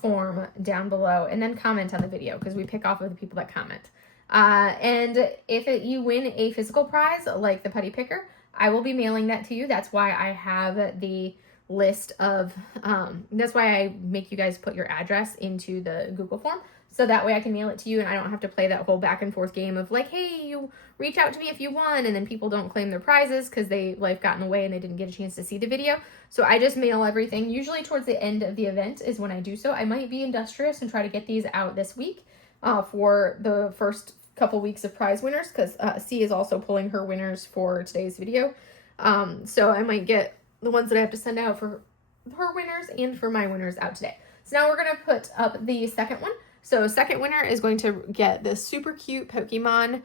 form down below and then comment on the video, because we pick off of the people that comment. And if you win a physical prize like the putty picker, I will be mailing that to you. That's why I have the list of, that's why I make you guys put your address into the Google form. So that way I can mail it to you and I don't have to play that whole back and forth game of like, hey, you reach out to me if you won, and then people don't claim their prizes because life got in the way and they didn't get a chance to see the video. So I just mail everything. Usually towards the end of the event is when I do so. I might be industrious and try to get these out this week for the first couple weeks of prize winners, because C is also pulling her winners for today's video. So I might get the ones that I have to send out for her winners and for my winners out today. So now we're going to put up the second one. So second winner is going to get this super cute Pokemon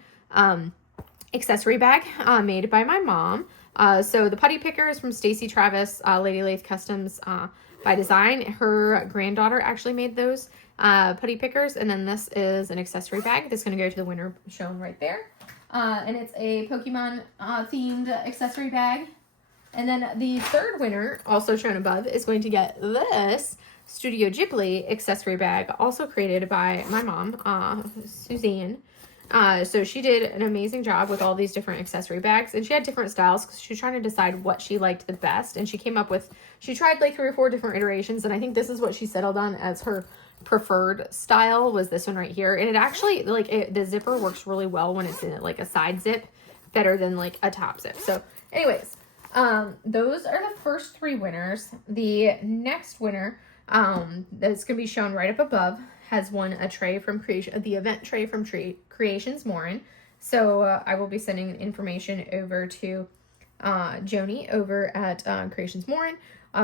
accessory bag made by my mom. So the putty picker is from Stacy Travis, Lady Lathe Customs by Design. Her granddaughter actually made those putty pickers. And then this is an accessory bag that's going to go to the winner shown right there. And it's a Pokemon themed accessory bag. And then the third winner, also shown above, is going to get this Studio Ghibli accessory bag, also created by my mom, Suzanne. So she did an amazing job with all these different accessory bags, and she had different styles because she was trying to decide what she liked the best, and she came up with, she tried like 3 or 4 different iterations, and I think this is what she settled on as her preferred style, was this one right here. And it actually, like, the zipper works really well when it's in like a side zip, better than like a top zip. So anyways, those are the first 3 winners. The next winner, that's going to be shown right up above, has won a tray from the event tray from Creations Morin. So I will be sending information over to Joni over at Creations Morin,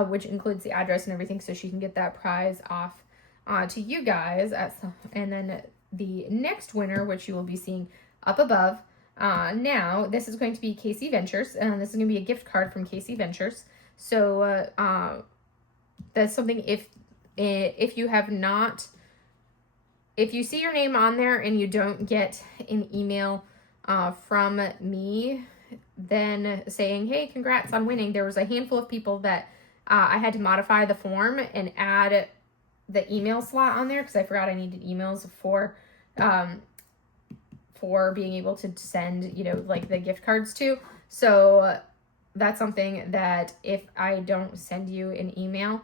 which includes the address and everything, so she can get that prize off to you guys. And then the next winner, which you will be seeing up above, now this is going to be Casey Ventures, and this is going to be a gift card from Casey Ventures. So that's something, if you have not, if you see your name on there and you don't get an email from me then saying, hey, congrats on winning, there was a handful of people that I had to modify the form and add the email slot on there because I forgot I needed emails for being able to send, you know, like the gift cards to. So that's something that if I don't send you an email,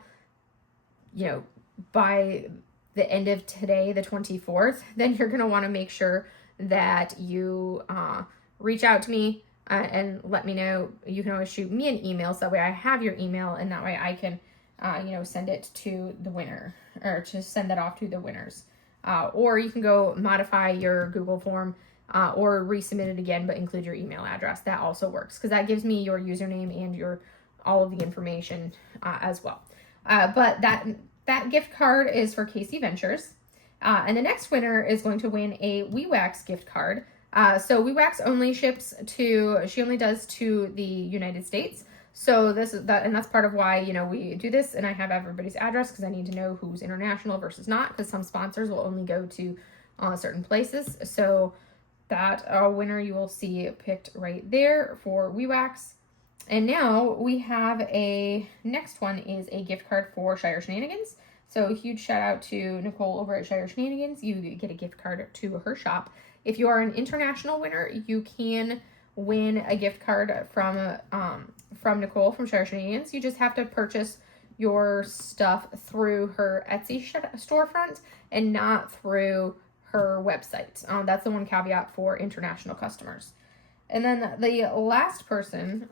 you know, by the end of today, the 24th, then you're going to want to make sure that you reach out to me and let me know. You can always shoot me an email, so that way I have your email, and that way I can, you know, send it to the winner, or to send that off to the winners. Or you can go modify your Google form or resubmit it again, but include your email address. That also works because that gives me your username and your all of the information as well. But that gift card is for Casey Ventures. And the next winner is going to win a WeWax gift card. So WeWax only ships to, she only does to the United States. So this is that, and that's part of why, you know, we do this, and I have everybody's address because I need to know who's international versus not, because some sponsors will only go to certain places. So that winner you will see picked right there for WeWax. And now we have a next one is a gift card for Shire Shenanigans. So a huge shout out to Nicole over at Shire Shenanigans. You get a gift card to her shop. If you are an international winner, you can win a gift card from Nicole from Shire Shenanigans. You just have to purchase your stuff through her Etsy storefront and not through her website. That's the one caveat for international customers. And then the last person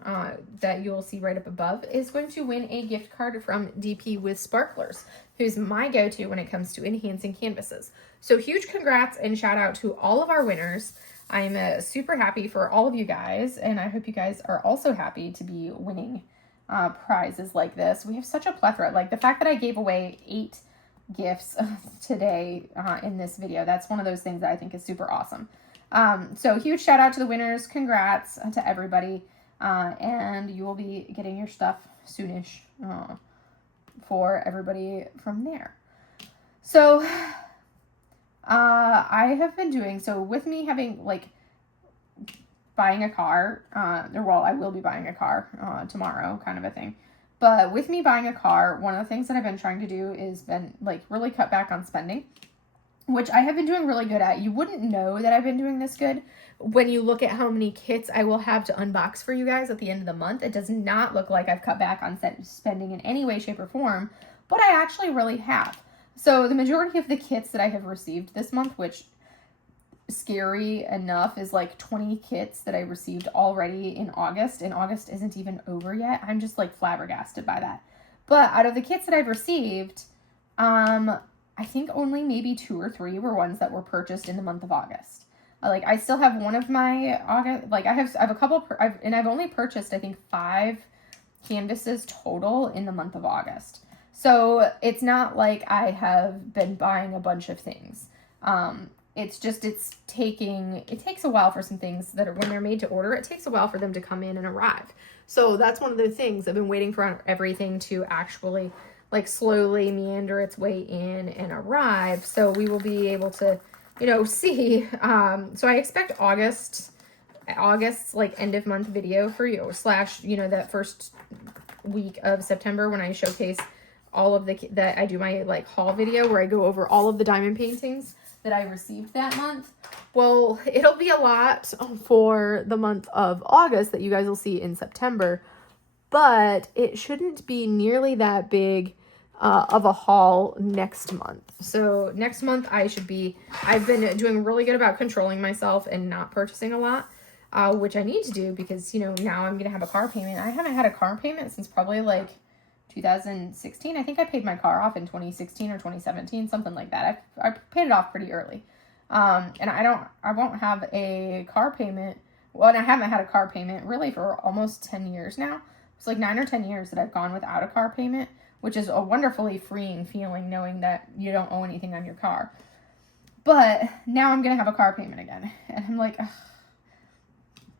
that you'll see right up above is going to win a gift card from DP with Sparklers, who's my go-to when it comes to enhancing canvases. So huge congrats and shout out to all of our winners. I'm super happy for all of you guys, and I hope you guys are also happy to be winning prizes like this. We have such a plethora. Like the fact that I gave away 8 gifts today in this video, that's one of those things that I think is super awesome. So huge shout out to the winners. Congrats to everybody. And you will be getting your stuff soonish for everybody from there. So I have been doing, so with me having like buying a car, or well, I will be buying a car tomorrow, kind of a thing. But with me buying a car, one of the things that I've been trying to do is been like really cut back on spending, which I have been doing really good at. You wouldn't know that I've been doing this good when you look at how many kits I will have to unbox for you guys at the end of the month. It does not look like I've cut back on spending in any way, shape, or form, but I actually really have. So the majority of the kits that I have received this month, which scary enough is like 20 kits that I received already in August, and August isn't even over yet. I'm just like flabbergasted by that. But out of the kits that I've received, I think only maybe 2 or 3 were ones that were purchased in the month of August. Like I still have one of my August, like I have a couple, and I've only purchased I think 5 canvases total in the month of August. So it's not like I have been buying a bunch of things. It's just, it takes a while for some things that are, when they're made to order, it takes a while for them to come in and arrive. So that's one of the things. I've been waiting for everything to actually like slowly meander its way in and arrive. So we will be able to, you know, see. So I expect August's like end of month video for you, / you know, that first week of September when I showcase all of that I do my like haul video where I go over all of the diamond paintings that I received that month. Well, it'll be a lot for the month of August that you guys will see in September, but it shouldn't be nearly that big of a haul next month. So next month I've been doing really good about controlling myself and not purchasing a lot, which I need to do because, you know, now I'm going to have a car payment. I haven't had a car payment since probably like 2016. I think I paid my car off in 2016 or 2017, something like that. I paid it off pretty early. And I won't have a car payment. Well, and I haven't had a car payment really for almost 10 years now. It's like 9 or 10 years that I've gone without a car payment, which is a wonderfully freeing feeling knowing that you don't owe anything on your car. But now I'm going to have a car payment again. And I'm like, ugh.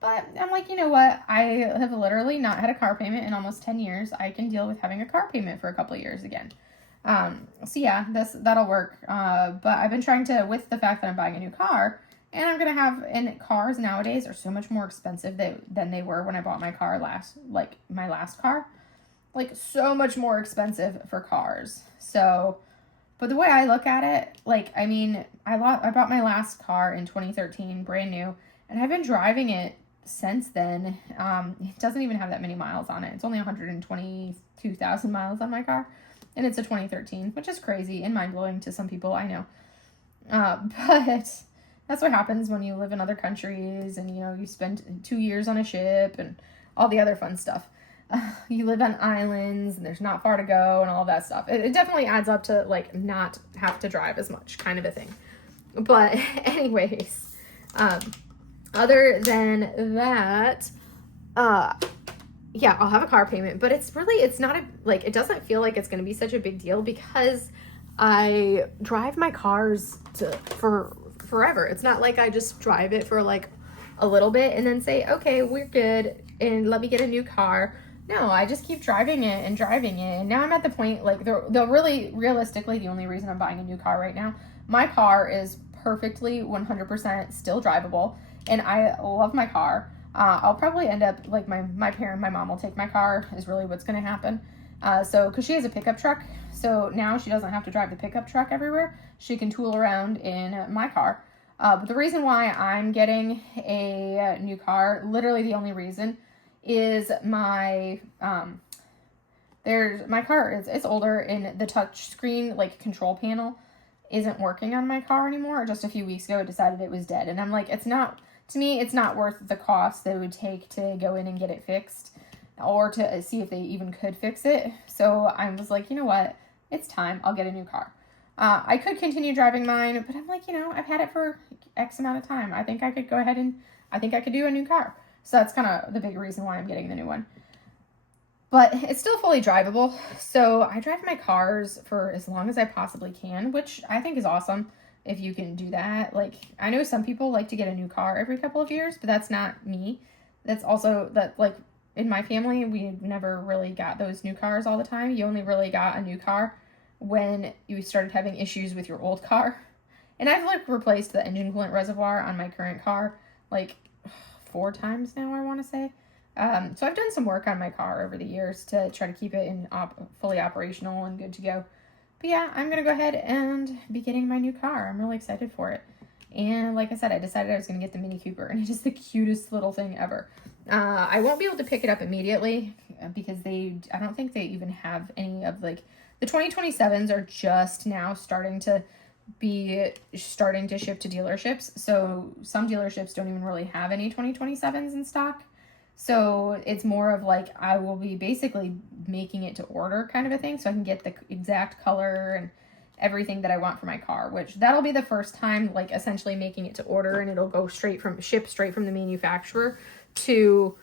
But I'm like, you know what? I have literally not had a car payment in almost 10 years. I can deal with having a car payment for a couple of years again. So yeah, that'll work. But I've been trying to, with the fact that I'm buying a new car, and I'm going to have, and cars nowadays are so much more expensive than they were when I bought my car my last car. Like, so much more expensive for cars. So, but the way I look at it, like, I mean, I bought my last car in 2013, brand new, and I've been driving it since then. It doesn't even have that many miles on it. It's only 122,000 miles on my car, and it's a 2013, which is crazy and mind-blowing to some people, I know. But that's what happens when you live in other countries and, you know, you spend 2 years on a ship and all the other fun stuff. You live on islands and there's not far to go and all that stuff. It definitely adds up to, like, not have to drive as much kind of a thing. But anyways, other than that, yeah, I'll have a car payment, but it's not it doesn't feel like it's going to be such a big deal because I drive my cars for forever. It's not like I just drive it for like a little bit and then say, okay, we're good and let me get a new car. No, I just keep driving it. And now I'm at the point, like, they're really, realistically, the only reason I'm buying a new car right now, my car is perfectly 100% still drivable, and I love my car. I'll probably end up, like, my mom will take my car, is really what's going to happen. Because she has a pickup truck, so now she doesn't have to drive the pickup truck everywhere. She can tool around in my car. But the reason why I'm getting a new car, literally the only reason, is my car it's older and the touch screen, like, control panel isn't working on my car anymore. Just a few weeks ago it decided it was dead, and I'm like, it's not worth the cost that it would take to go in and get it fixed or to see if they even could fix it. So I was like, you know what, it's time, I'll get a new car. I could continue driving mine, but I'm like, you know, I've had it for X amount of time. I think I could go ahead and I think I could do a new car. So that's kind of the big reason why I'm getting the new one. But it's still fully drivable. So I drive my cars for as long as I possibly can, which I think is awesome if you can do that. Like, I know some people like to get a new car every couple of years, but that's not me. That's also that, like, in my family, we never really got those new cars all the time. You only really got a new car when you started having issues with your old car. And I've, like, replaced the engine coolant reservoir on my current car, like, 4 times now, I want to say. So I've done some work on my car over the years to try to keep it in fully operational and good to go. But yeah, I'm going to go ahead and be getting my new car. I'm really excited for it. And like I said, I decided I was going to get the Mini Cooper, and it is the cutest little thing ever. I won't be able to pick it up immediately because I don't think they even have any of, like, the 2027s are just now starting to ship to dealerships. So some dealerships don't even really have any 2027s in stock. So it's more of like, I will be basically making it to order kind of a thing, so I can get the exact color and everything that I want for my car, which that'll be the first time, like, essentially making it to order, and it'll go straight from the manufacturer to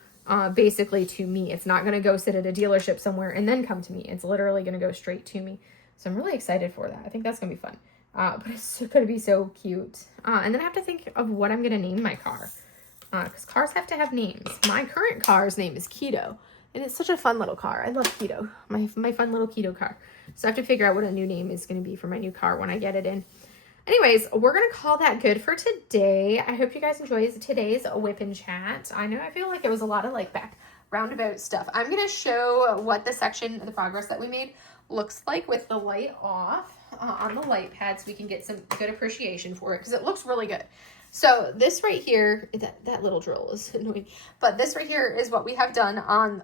basically to me. It's not going to go sit at a dealership somewhere and then come to me. It's literally going to go straight to me. So I'm really excited for that. I think that's going to be fun. But it's going to be so cute. And then I have to think of what I'm going to name my car. Because cars have to have names. My current car's name is Keto. And it's such a fun little car. I love Keto. My fun little Keto car. So I have to figure out what a new name is going to be for my new car when I get it in. Anyways, we're going to call that good for today. I hope you guys enjoyed today's whip and chat. I know I feel like it was a lot of like back roundabout stuff. I'm going to show what the section, the progress that we made looks like with the light off on the light pad so we can get some good appreciation for it because it looks really good. So this right here, that little drill is annoying, but this right here is what we have done on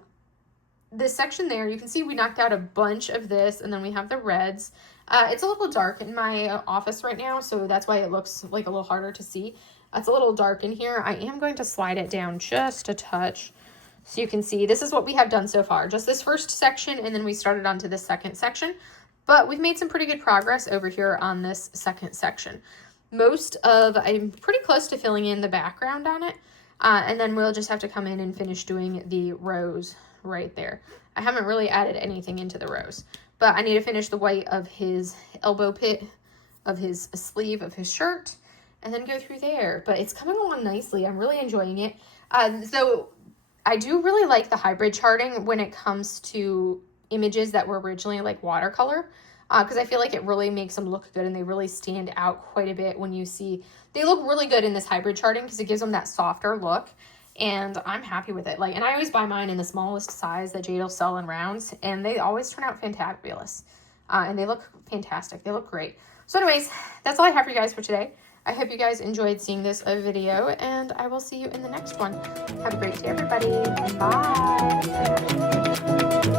this section there. You can see we knocked out a bunch of this and then we have the reds. It's a little dark in my office right now, so that's why it looks like a little harder to see. It's a little dark in here. I am going to slide it down just a touch so you can see this is what we have done so far. Just this first section, and then we started onto the second section. But we've made some pretty good progress over here on this second section. I'm pretty close to filling in the background on it, and then we'll just have to come in and finish doing the rows right there. I haven't really added anything into the rows. But I need to finish the white of his elbow pit, of his sleeve of his shirt, and then go through there. But it's coming along nicely. I'm really enjoying it. So I do really like the hybrid charting when it comes to images that were originally like watercolor, because I feel like it really makes them look good and they really stand out quite a bit when you see. They look really good in this hybrid charting because it gives them that softer look. And I'm happy with it. And I always buy mine in the smallest size that Jade will sell in rounds, and they always turn out fantabulous. And they look fantastic. They look great. So anyways, that's all I have for you guys for today. I hope you guys enjoyed seeing this video, and I will see you in the next one. Have a great day, everybody. Bye.